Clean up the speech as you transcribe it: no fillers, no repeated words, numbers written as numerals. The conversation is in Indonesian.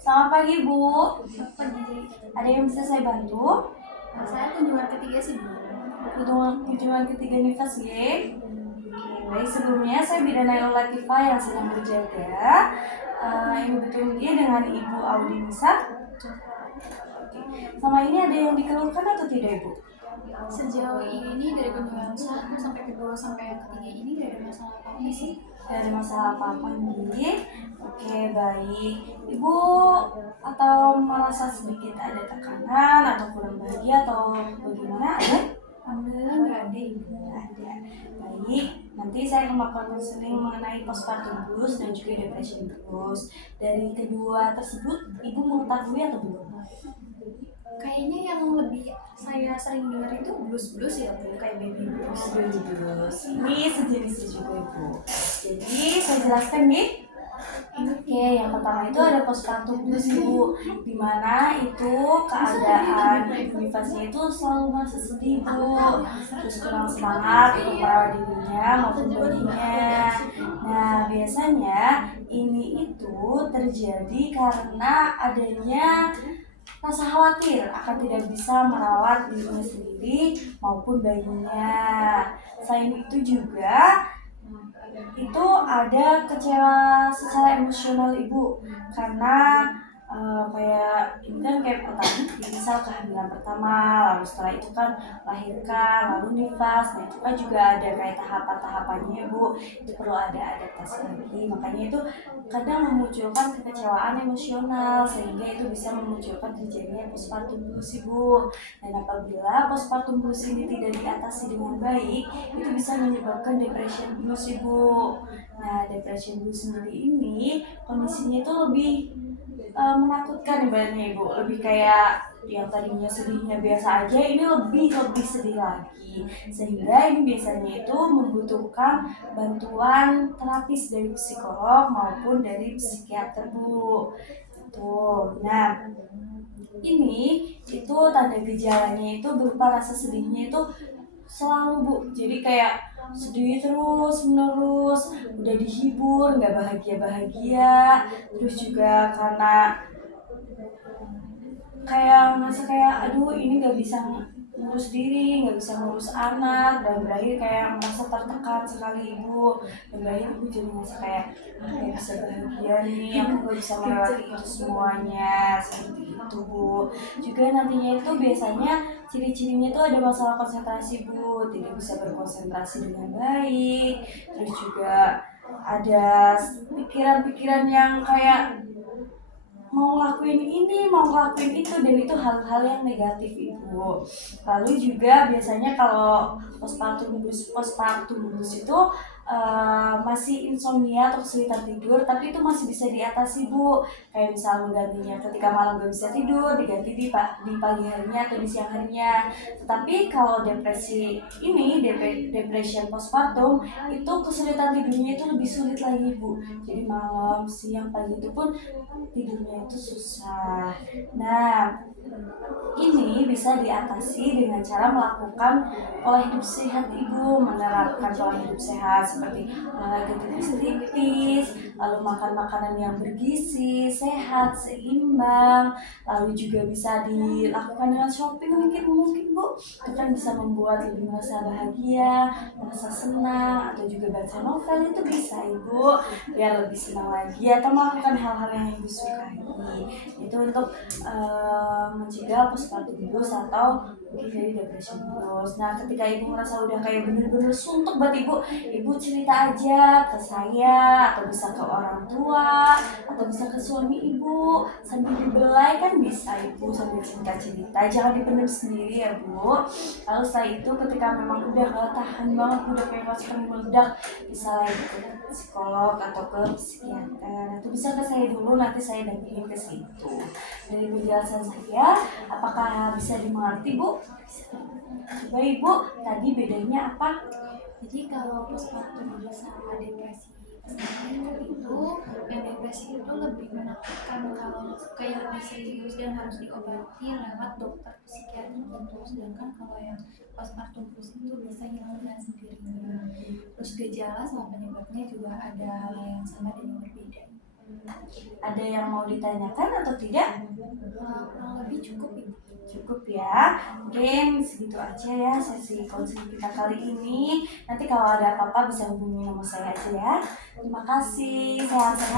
Selamat pagi, Bu. Pagi. Ada yang bisa saya bantu? Saya kunjungan ketiga sih, Bu. Kunjungan ketiga Nifas Y. Baik, sebelumnya saya Bidan Naila Latifah yang sedang berjaga. Ibu Betunggi dengan Ibu Audi Nisa. Sama ini ada yang dikeluhkan atau tidak, Ibu? Sejauh ini dari kunjungan 1 sampai kedua sampai yang ketiga ini gak ada masalah apa-apa sih. Tidak ada masalah apa-apa nih. Oke, baik. Ibu atau merasa sedikit ada tekanan atau kurang bahagia atau bagaimana? Ada? Alhamdulillah nggak ada, Ibu. Ada. Baik, nanti saya akan melakukan konseling mengenai postpartum blues dan juga depression blues. Dari kedua tersebut, Ibu mengetahui atau belum? Kayaknya yang lebih saya sering dengar itu blues ya, Bu, kayak baby blues. Baby blues. Ini sejenisnya juga, Ibu. Jadi saya jelaskan nih. Oke, yang pertama itu ada postpartum blues, Ibu, dimana itu keadaan Nifasnya itu selalu merasa sedih, Bu, terus kurang semangat untuk merawat dirinya maupun bayinya. Nah, biasanya ini itu terjadi karena adanya rasa khawatir akan tidak bisa merawat dirinya sendiri maupun bayinya. Selain itu juga itu ada kecewa secara emosional ibu karena kayak ini kan kayak pertama misal kehamilan pertama, lalu setelah itu kan lahirkan, lalu nifas. Nah itu kan juga ada kayak tahapan-tahapannya bu, itu perlu ada adaptasi lagi, makanya itu kadang memunculkan kekecewaan emosional sehingga itu bisa memunculkan terjadinya postpartum blues ibu. Dan apabila postpartum blues ini tidak diatasi dengan baik, itu bisa menyebabkan depression blues ibu. Nah depression blues sendiri ini kondisinya itu lebih menakutkan ibaratnya ibu, lebih kayak yang tadinya sedihnya biasa aja ini lebih sedih lagi, sehingga ini biasanya itu membutuhkan bantuan terapis dari psikolog maupun dari psikiater bu. Tuh, nah ini itu tanda gejalanya itu berupa rasa sedihnya itu selalu bu, jadi kayak sedih terus menerus, udah dihibur nggak bahagia, terus juga karena kayak ngerasa kayak aduh ini nggak bisa ngurus diri, nggak bisa ngurus anak, dan berakhir kayak merasa tertekan sekali ibu, dan berakhir ibu jadi merasa kayak nggak bisa bahagia nih, aku nggak bisa melewati itu semuanya seperti itu bu. Juga nantinya itu biasanya ciri-cirinya itu ada masalah konsentrasi bu, tidak bisa berkonsentrasi dengan baik, terus juga ada pikiran-pikiran yang kayak mau ngelakuin ini, mau ngelakuin itu, dan itu hal-hal yang negatif ibu. Lalu juga biasanya kalau postpartum blues itu masih insomnia atau kesulitan tidur, tapi itu masih bisa diatasi bu. Kayak misal menggantinya ketika malam gak bisa tidur, diganti di pagi harinya atau di siang harinya. Tapi kalau depresi ini, depression postpartum, itu kesulitan tidurnya itu lebih sulit lagi bu. Jadi malam, siang, pagi itu pun tidurnya itu susah. Nah, ini bisa diatasi dengan cara melakukan pola hidup sehat ibu, menerapkan pola hidup sehat seperti olahraga tipis-tipis, lalu makan makanan yang bergizi, sehat, seimbang, lalu juga bisa dilakukan dengan shopping mungkin bu, itu kan bisa membuat lebih merasa bahagia, merasa senang, atau juga baca novel itu bisa ibu, biar lebih senang lagi, atau melakukan hal-hal yang ibu sukai. Itu untuk mencegah postpartum blues atau mungkin dari depression blues. Nah ketika ibu merasa udah kayak bener-bener suntuk buat ibu cerita aja ke saya, atau bisa ke orang tua, atau bisa ke suami ibu sambil dibelai kan bisa ibu, sambil cerita-cerita, jangan dipendam sendiri ya bu. Lalu setelah itu ketika memang udah gak tahan banget, udah kayak masukan meledak, bisa lagi ke psikolog atau ke psikiater, atau bisa ke saya dulu, nanti saya dampingin ke situ. Dari penjelasan saya, apakah bisa dimengerti bu? Coba ibu, tadi bedanya apa? Jadi kalau postpartum sama depresi postpartum itu, yang depresi itu lebih menakutkan kalau kayak lebih serius dan harus diobati lewat dokter psikiater gitu. Sedangkan kalau yang postpartum blues itu bisa hilang dengan sendirinya. Terus gejala sama penyebabnya juga ada hal yang sama dan yang berbeda. Ada yang mau ditanyakan atau tidak? Kurang lebih cukup itu. Cukup ya, mungkin segitu aja ya sesi konseling kita kali ini. Nanti kalau ada apa-apa bisa hubungi nomor saya aja ya. Terima kasih, sehat-sehat